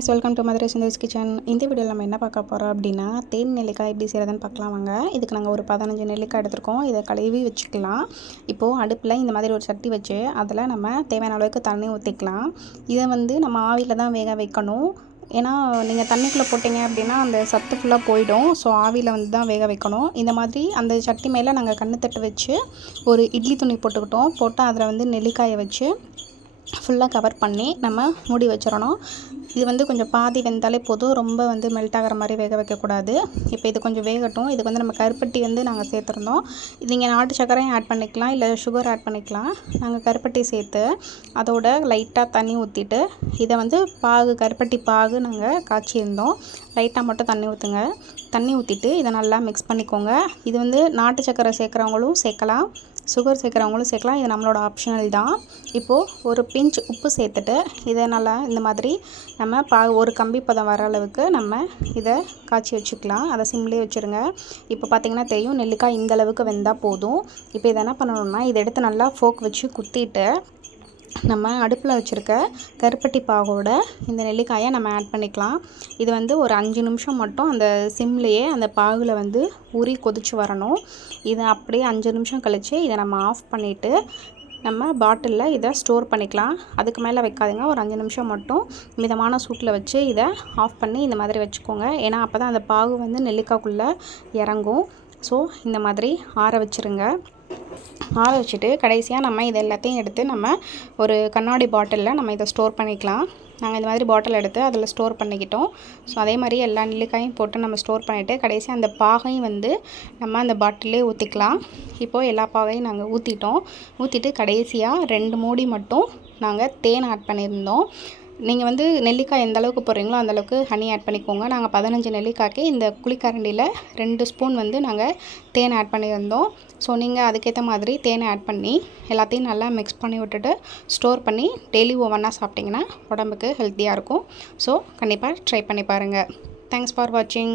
Guys welcome to Madurai Sundar's kitchen இந்த வீடியோவில் நம்ம என்ன பார்க்க போகிறோம் அப்படின்னா தேன் நெல்லிக்காய் எப்படி செய்கிறதுன்னு பார்க்கலாம் வாங்க. இதுக்கு நாங்கள் ஒரு பதினஞ்சு நெல்லிக்காய் எடுத்துருக்கோம். இதை கழுவி வச்சுக்கலாம். இப்போது அடுப்பில் இந்த மாதிரி ஒரு சட்டி வச்சு அதில் நம்ம தேவையான அளவுக்கு தண்ணி ஊற்றிக்கலாம் இதை வந்து நம்ம ஆவியில் தான் வேக வைக்கணும். ஏன்னா நீங்கள் தண்ணிக்குள்ளே போட்டிங்க அப்படின்னா அந்த சத்து ஃபுல்லாக போயிடும். ஸோ ஆவியில் வந்து தான் வேக வைக்கணும். இந்த மாதிரி அந்த சட்டி மேலே நாங்கள் கண்ணு வச்சு ஒரு இட்லி துணி போட்டுக்கிட்டோம். போட்டு அதில் வந்து நெல்லிக்காயை வச்சு ஃபுல்லாக கவர் பண்ணி நம்ம மூடி வச்சிடணும். இது வந்து கொஞ்சம் பாதி வெந்தாலே போதும். ரொம்ப வந்து மெல்ட் ஆகிற மாதிரி வேக வைக்கக்கூடாது. இப்போ இது கொஞ்சம் வேகட்டும். இதுக்கு வந்து நம்ம கருப்பட்டி வந்து நாங்கள் சேர்த்துருந்தோம். நீங்கள் நாட்டு சக்கரையும் ஆட் பண்ணிக்கலாம். இல்லை சுகர் ஆட் பண்ணிக்கலாம். நாங்கள் கருப்பட்டி சேர்த்து அதோட லைட்டாக தண்ணி ஊற்றிட்டு இதை வந்து பாகு கருப்பட்டி பாகு நாங்கள் காய்ச்சியிருந்தோம். லைட்டாக மட்டும் தண்ணி ஊற்றுங்க தண்ணி ஊற்றிட்டு இதை நல்லா மிக்ஸ் பண்ணிக்கோங்க. இது வந்து நாட்டு சக்கரை சேர்க்குறவங்களும் சேர்க்கலாம். சுகர் சேர்க்குறவங்களும் சேர்க்கலாம். இது நம்மளோட ஆப்ஷனல் தான். இப்போது ஒரு பிஞ்ச் உப்பு சேர்த்துட்டு இதை நல்லா இந்த மாதிரி நம்ம பா ஒரு கம்பி பதம் வர அளவுக்கு நம்ம இதை காய்ச்சி வச்சுக்கலாம். அதை சிம்லேயே வச்சுருங்க. இப்போ பார்த்திங்கன்னா தெரியும் நெல்லிக்காய் இந்த அளவுக்கு வெந்தால் போதும். இப்போ இதை என்ன பண்ணணும்னா இதை எடுத்து நல்லா ஃபோக் வச்சு குத்திட்டு நம்ம அடுப்பில் வச்சுருக்க கருப்பட்டி பாகோட இந்த நெல்லிக்காயை நம்ம ஆட் பண்ணிக்கலாம். இது வந்து ஒரு அஞ்சு நிமிஷம் மட்டும் அந்த சிம்லேயே அந்த பாகில் வந்து உரி கொதிச்சு வரணும். இதை அப்படியே அஞ்சு நிமிஷம் கழித்து இதை நம்ம ஆஃப் பண்ணிவிட்டு நம்ம பாட்டிலில் இதை ஸ்டோர் பண்ணிக்கலாம். அதுக்கு மேலே வைக்காதுங்க. ஒரு அஞ்சு நிமிஷம் மட்டும் மிதமான சூட்டில் வச்சு இதை ஆஃப் பண்ணி இந்த மாதிரி வச்சுக்கோங்க. ஏன்னா அப்போ தான் அந்த பாகு வந்து நெல்லிக்காய்க்குள்ளே இறங்கும். ஸோ இந்த மாதிரி ஆற வச்சுருங்க. ஆற வச்சுட்டு கடைசியாக நம்ம இது எல்லாத்தையும் எடுத்து நம்ம ஒரு கண்ணாடி பாட்டிலில் நம்ம இதை ஸ்டோர் பண்ணிக்கலாம். நாங்கள் இந்த மாதிரி பாட்டில் எடுத்து அதில் ஸ்டோர் பண்ணிக்கிட்டோம். ஸோ அதே மாதிரி எல்லா நெல்லிக்காயும் போட்டு நம்ம ஸ்டோர் பண்ணிவிட்டு கடைசியாக அந்த பாகையும் வந்து நம்ம அந்த பாட்டிலே ஊற்றிக்கலாம் இப்போது எல்லா பாகையும் நாங்கள் ஊற்றிட்டோம் ஊற்றிட்டு கடைசியாக ரெண்டு மூடி மட்டும் நாங்கள் தேன் ஆட் பண்ணியிருந்தோம். நீங்கள் வந்து நெல்லிக்காய் எந்த அளவுக்கு போடுறீங்களோ அந்தளவுக்கு ஹனி ஆட் பண்ணிக்கோங்க. நாங்கள் பதினஞ்சு நெல்லிக்காய்க்கு இந்த குழிக்கரண்டியில் ரெண்டு ஸ்பூன் வந்து நாங்கள் தேன் ஆட் பண்ணியிருந்தோம். ஸோ நீங்கள் அதுக்கேற்ற மாதிரி தேனை ஆட் பண்ணி எல்லாத்தையும் நல்லா மிக்ஸ் பண்ணி விட்டுட்டு ஸ்டோர் பண்ணி டெய்லி ஒவ்வொன்றா சாப்பிட்டிங்கன்னா உடம்புக்கு ஹெல்த்தியாக இருக்கும். ஸோ கண்டிப்பாக ட்ரை பண்ணி பாருங்கள் தேங்க்ஸ் ஃபார் வாட்சிங்